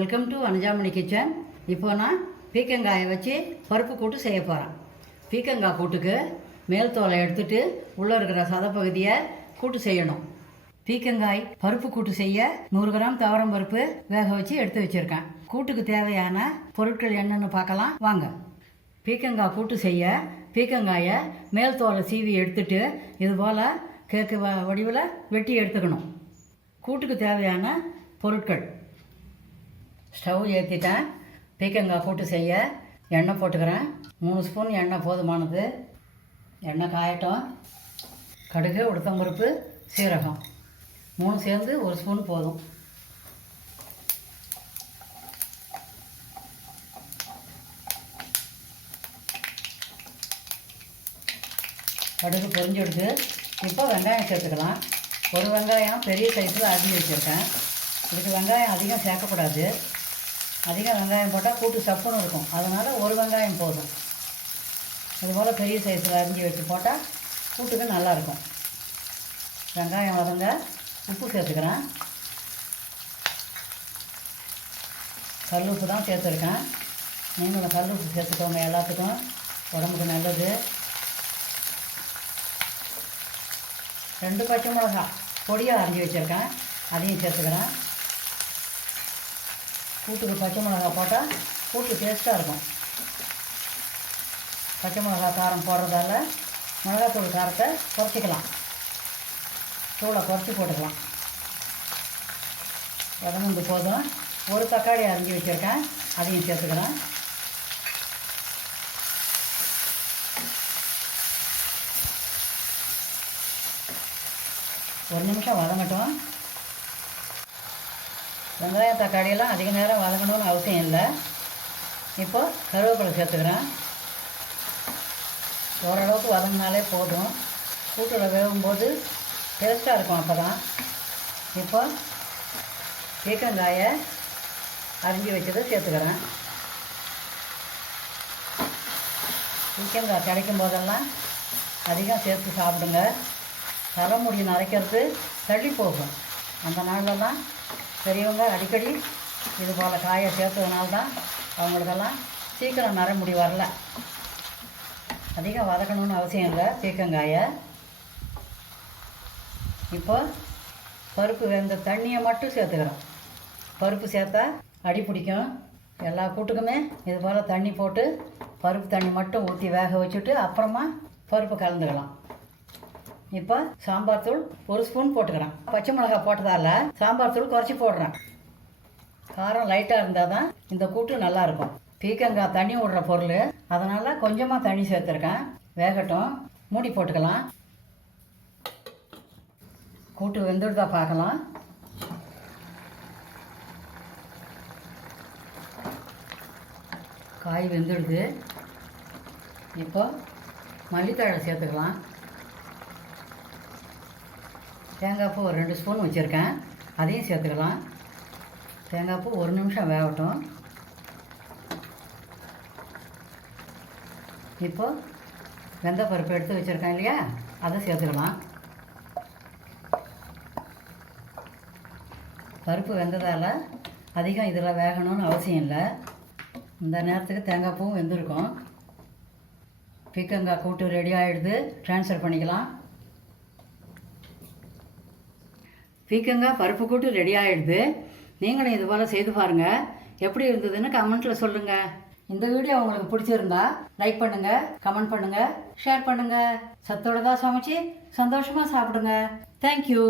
Welcome to Anujamani kitchen இப்போ நான் பீக்கங்காயை வச்சு பருப்பு கூட்டு செய்ய போகிறேன் பீக்கங்காய் கூட்டுக்கு மேல் தோலை எடுத்துட்டு உள்ளே இருக்கிற சதப்பகுதியை கூட்டு செய்யணும். பீக்கங்காய் பருப்பு கூட்டு செய்ய நூறு கிராம் துவரம் பருப்பு வேக வச்சு எடுத்து வச்சுருக்கேன். கூட்டுக்கு தேவையான பொருட்கள் என்னென்னு பார்க்கலாம். வாங்க. பீக்கங்காய் கூட்டு செய்ய பீக்கங்காயை மேல் தோலை சீவி எடுத்துட்டு இது போல் கேக்கு வ- வடிவில் வெட்டி எடுத்துக்கணும். கூட்டுக்கு தேவையான பொருட்கள். ஸ்டவ் ஏற்றிட்டேன் பீக்கங்காய் கூட்டு செய்ய. எண்ணெய் போட்டுக்கிறேன். மூணு ஸ்பூன் எண்ணெய் போதுமானது. எண்ணெய் காயட்டும். கடுகு உளுத்தம்பருப்பு சீரகம். மூணு சேர்ந்து ஒரு ஸ்பூன் போதும். கடுகு பொரிஞ்செடுத்து இப்போ வெங்காயம் சேர்த்துக்கலாம். ஒரு வெங்காயம் பெரிய சைஸில் அரிஞ்சு வச்சுருக்கேன். இதுக்கு வெங்காயம் அதிகம் சேர்க்கக்கூடாது. அதிகம் வெங்காயம் போட்டால் கூட்டு சப்புன்னு இருக்கும். அதனால் ஒரு வெங்காயம் போதும். இதுபோல் பெரிய சைஸில் அரிஞ்சு வச்சு போட்டால் கூட்டுக்கு நல்லாயிருக்கும் வெங்காயம் வதங்க உப்பு சேர்த்துக்கிறேன். கல் உப்பு தான் சேர்த்துருக்கேன். நீங்களும் கல் உப்பு சேர்த்துக்கோங்க எல்லாத்துக்கும். உடம்புக்கு நல்லது. ரெண்டு பச்சை மிளகா பொடியாக அரைஞ்சி வச்சுருக்கேன். அதையும் சேர்த்துக்கிறேன். கூட்டுக்கு பச்சை மிளகா போட்டால் கூட்டு டேஸ்ட்டாக இருக்கும். பச்சை மிளகா காரம் போடுறதால மிளகாத்தூள் காரத்தை குறைச்சிக்கலாம். தூளை குறைச்சி போட்டுக்கலாம். வதங்குந்து போதும். ஒரு தக்காளி அரைஞ்சி வச்சுருக்கேன். அதையும் சேர்த்துக்கலாம். ஒரு நிமிஷம் வதங்கட்டும். வெங்காயம் தக்காளியெல்லாம் அதிக நேரம் வதங்கணும்னு அவசியம் இல்லை. இப்போது கருவேப்பிலை சேர்த்துக்கிறேன். ஓரளவுக்கு வதங்கினாலே போதும். கூட்டில் வேகும்போது டேஸ்ட்டாக இருக்கும் அப்போ தான் இப்போ பீக்கங்காயை அரிஞ்சு வச்சதை சேர்த்துக்கிறேன். பீக்கங்காய் கிடைக்கும் போதெல்லாம் அதிகம் சேர்த்து சாப்பிடுங்க. தலைமுடி நரைக்கிறது தள்ளி போகும். அந்த நாள்லலாம் பெரியவங்க அடிக்கடி இது போல் காயை சேர்த்ததுனால தான் அவங்களுக்கெல்லாம் சீக்கிரம் நரைமுடி வரல. அதிகம் வதக்கணும்னு அவசியம் இல்லை சீக்கங்காயை இப்போ பருப்பு வெந்த தண்ணியை மட்டும் சேர்த்துக்கிறோம். பருப்பு சேர்த்தா அடி பிடிக்கும். எல்லா கூட்டுக்குமே இது போல் தண்ணி போட்டு பருப்பு தண்ணி மட்டும் ஊற்றி வேக வச்சுட்டு அப்புறமா பருப்பு கலந்துக்கலாம். இப்போ சாம்பார் தூள் ஒரு ஸ்பூன் போட்டுக்கிறேன். பச்சை மிளகாய் போட்டதால சாம்பார் தூள் குறைச்சி போடுறேன். காரம் லைட்டாக இருந்தால் தான் இந்த கூட்டு நல்லா இருக்கும். பீக்கங்காய் தண்ணி விடுற பொருள். அதனால் கொஞ்சமாக தண்ணி சேர்த்துருக்கேன். வேகட்டும். மூடி போட்டுக்கலாம். கூட்டு வெந்துடுதா பார்க்கலாம். காய் வெந்துடுது. இப்போ மல்லித்தழை சேர்த்துக்கலாம். தேங்காய் பூ ஒரு ரெண்டு ஸ்பூன் வச்சுருக்கேன். அதையும் சேர்த்துக்கலாம் தேங்காய் பூ ஒரு நிமிஷம் வேகட்டும். இப்போ வெந்த பருப்பு எடுத்து வச்சுருக்கேன் இல்லையா? அதை சேர்த்துக்கலாம் பருப்பு வெந்ததால் அதிகம் இதில் வேகணும்னு அவசியம் இல்லை. இந்த நேரத்துக்கு தேங்காய் பூவும் வெந்திருக்கும். பீக்கங்காய் கூட்டு ரெடி ஆகிடுது ட்ரான்ஸ்ஃபர் பண்ணிக்கலாம். பீக்கங்காய் பருப்பு கூட்டு ரெடி ஆகிடுது நீங்களும் இது போல் செய்து பாருங்கள் எப்படி இருந்ததுன்னு கமெண்ட்டில் சொல்லுங்கள் இந்த வீடியோ உங்களுக்கு பிடிச்சிருந்தா லைக் பண்ணுங்கள் கமெண்ட் பண்ணுங்கள் ஷேர் பண்ணுங்கள் சத்தோட தான் சமைச்சு சந்தோஷமாக சாப்பிடுங்க. தேங்க்யூ